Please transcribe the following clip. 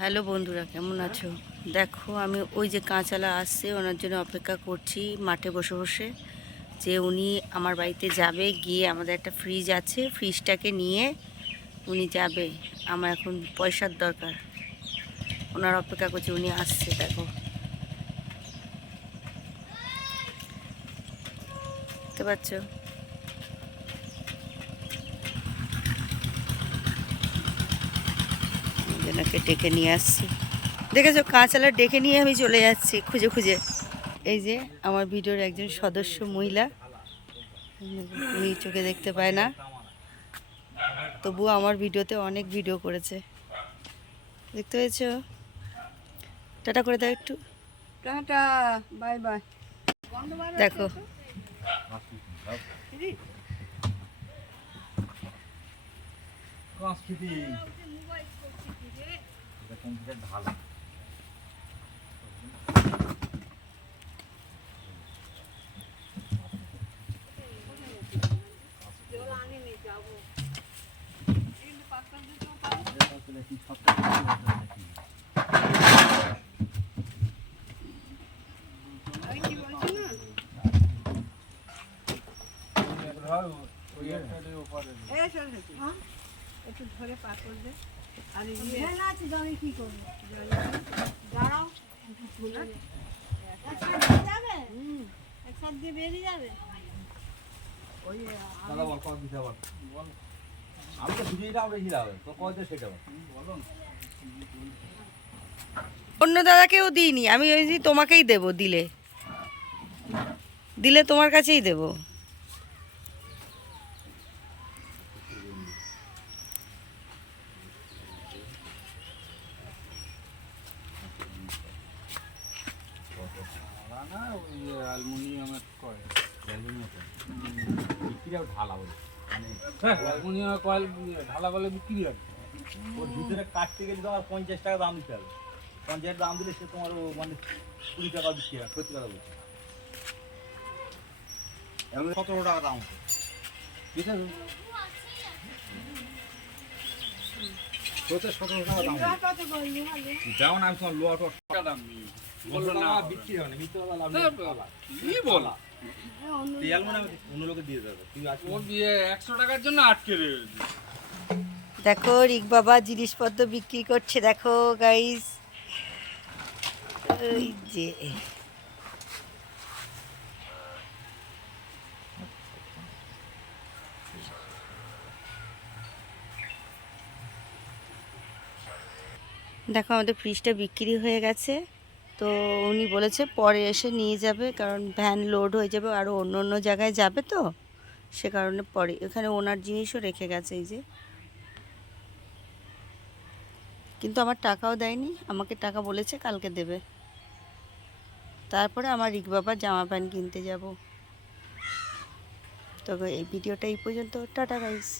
Hello বন্ধুরা, কেমন আছো? দেখো, আমি ওই যে কাঁচালা আসছে ওনার জন্য অপেক্ষা করছি মাঠে বসে বসে, যে উনি আমার বাড়িতে যাবে, গিয়ে আমাদের একটা ফ্রিজ আছে, ফ্রিজটাকে নিয়ে উনি যাবে। আমার এখন পয়সার দরকার, ওনার অপেক্ষা করছি, উনি আসছে। দেখো, বুঝতে পারছো? ওনাকে ডেকে নিয়ে আসছি, দেখেছো? কাঁচালা ডেকে নিয়ে আমি চলে যাচ্ছি খুঁজে খুঁজে। এই যে আমার ভিডিওর একজন সদস্য মহিলা, উনি চোখে দেখতে পায় না, তবুও আমার ভিডিওতে অনেক ভিডিও করেছে, দেখতে পেয়েছো? টাটা করে দাও একটু। Tata, bye bye. দেখো, একটু ধরে পাথর দে। আর আছে জলে কি করবো? দাঁড়াও, একসাথ দিয়ে বেরিয়ে যাবে। ওই আমি তো ভিডিওটা রেখে যাবে তো কয় সেটা বলো। অন্য দাদাকেও দিইনি আমি, ওই যে তোমাকেই দেবো, দিলে দিলে তোমার কাছেই দেবো। অ্যালুমিনিয়ামের কয়েল, বিক্রিও ঢালা বলে, মানে অ্যালুমিনিয়ামের কয়েল ঢালা বলে বিক্রি হয়। ওর ভিতরে কাটতে গেলে তোমার 50 টাকা দাম দিতে হবে। 50 দাম দিলে সে তোমার মানে 20 টাকা বিক্রি হয়, 70 টাকা বলছে। এমন 17 টাকা দাম আছে, ঠিক আছে? 17 টাকা দাম। যেমন আমি তোমার লোয়ার টাকা দাম নিই, বললো না বিক্রি হয় না, মিথ্যা কথা লাভ কি বলা। অন্য লোকে দিয়ে দেবে, তুই ও দিয়ে 100 টাকার জন্য আটকে রয়েছে। দেখো, রিক বাবা জিনিসপত্র বিক্রি করছে, দেখো গাইস, এই যে দেখো আমাদের ফ্রিজটা বিক্রি হয়ে গেছে। তো উনি বলেছে পরে এসে নিয়ে যাবে, কারণ ভ্যান লোড হয়ে যাবে, আরও অন্য অন্য জায়গায় যাবে, তো সে কারণে পরে এখানে ওনার জিনিসও রেখে গেছে, এই যে। কিন্তু আমার টাকাও দেয়নি, আমাকে টাকা বলেছে কালকে দেবে। তারপরে আমার রিক বাবার জামা প্যান্ট কিনতে যাব। তো এই ভিডিওটা এই পর্যন্ত, টাটা গাইস।